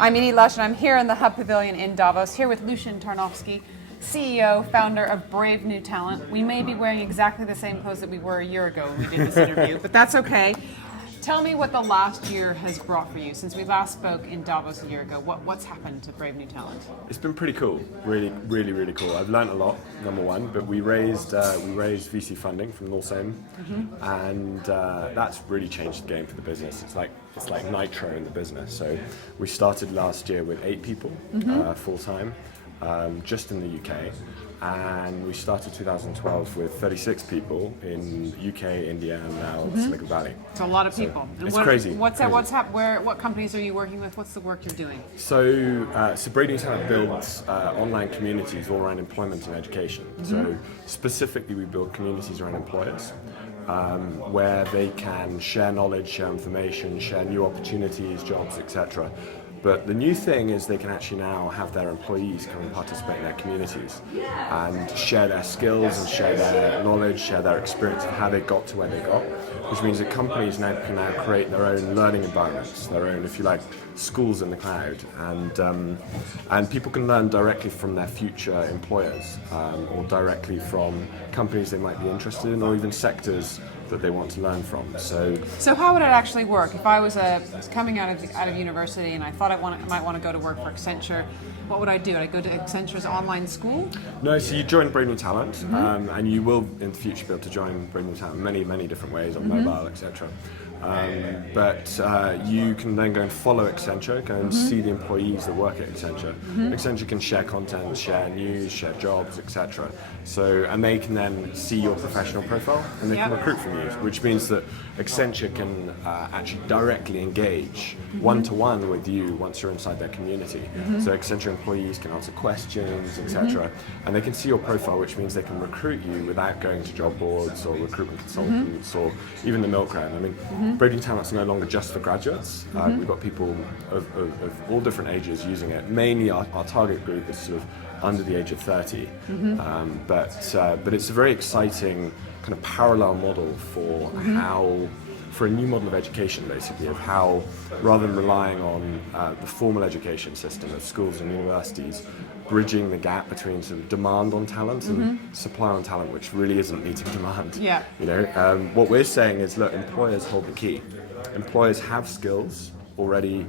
I'm Edie Lush, and I'm here in the Hub Pavilion in Davos, here with Tarnowski, CEO, founder of BraveNewTalent. We may be wearing exactly the same clothes that we were a year ago when we did this interview, but that's okay. Tell me what the last year has brought for you. Since we last spoke in Davos a year ago, what's happened to BraveNewTalent? It's been pretty cool, really cool. I've learned a lot, number one, but we raised VC funding from Northsame, and that's really changed the game for the business. It's like nitro in the business. So we started last year with 8 people, full time, just in the UK. And we started 2012 with 36 people in UK, India, and now Silicon Valley. It's a lot of people. It's crazy. What companies are you working with? What's the work you're doing? So BraveNewTalent builds online communities all around employment and education. So specifically, we build communities around employers, where they can share knowledge, share information, share new opportunities, jobs, etc. But the new thing is they can actually now have their employees come and participate in their communities and share their skills and share their knowledge, share their experience of how they got to where they got, which means that companies now can create their own learning environments, their own, if you like, schools in the cloud, and people can learn directly from their future employers or directly from companies they might be interested in, or even sectors that they want to learn from. So how would it actually work? If I was coming out of university and I thought I might want to go to work for Accenture, what would I do? Would I go to Accenture's online school? No, so you join BraveNewTalent, and you will in the future be able to join BraveNewTalent in many different ways on mobile, etc. But you can then go and follow Accenture, go and see the employees that work at Accenture. Accenture can share content, share news, share jobs, etc. And they can then see your professional profile and they can recruit from you, which means that Accenture can actually directly engage one-to-one with you once you're inside their community. So Accenture employees can answer questions, etc. And they can see your profile, which means they can recruit you without going to job boards or recruitment consultants or even the milk round. I mean, BraveNewTalent's no longer just for graduates. We've got people of all different ages using it. Mainly our target group is sort of under the age of 30. But it's a very exciting kind of parallel model for a new model of education, basically, of how, rather than relying on the formal education system of schools and universities, bridging the gap between sort of demand on talent and supply on talent, which really isn't meeting demand. Yeah. You know, what we're saying is, look, employers hold the key. Employers have skills already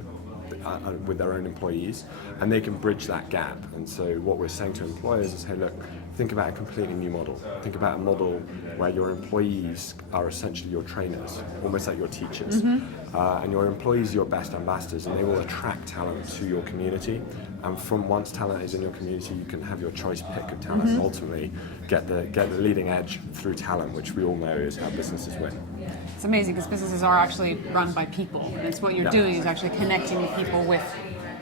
with their own employees, and they can bridge that gap. And so what we're saying to employers is, hey, look, think about a completely new model. Think about a model where your employees are essentially your trainers, almost like your teachers. And your employees are your best ambassadors, and they will attract talent to your community. And from once talent is in your community, you can have your choice pick of talent and ultimately get the leading edge through talent, which we all know is how businesses win. It's amazing because businesses are actually run by people. And it's what you're doing is actually connecting people with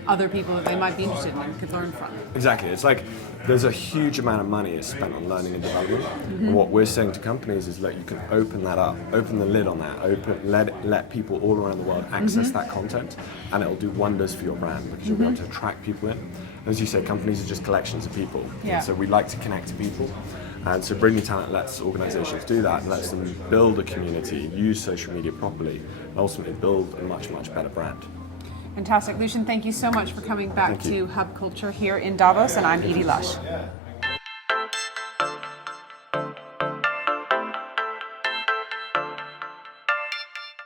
other people that they might be interested in and could learn from. Exactly. It's like there's a huge amount of money is spent on learning and development. And what we're saying to companies is that you can open that up, open the lid on that, let people all around the world access that content, and it'll do wonders for your brand because you'll be able to attract people in. And as you say, companies are just collections of people. Yeah. And so we like to connect to people. And so BraveNewTalent lets organizations do that and lets them build a community, use social media properly, and ultimately build a much, much better brand. Fantastic. Lucian, thank you so much for coming back to Hub Culture here in Davos, and I'm Edie Lush.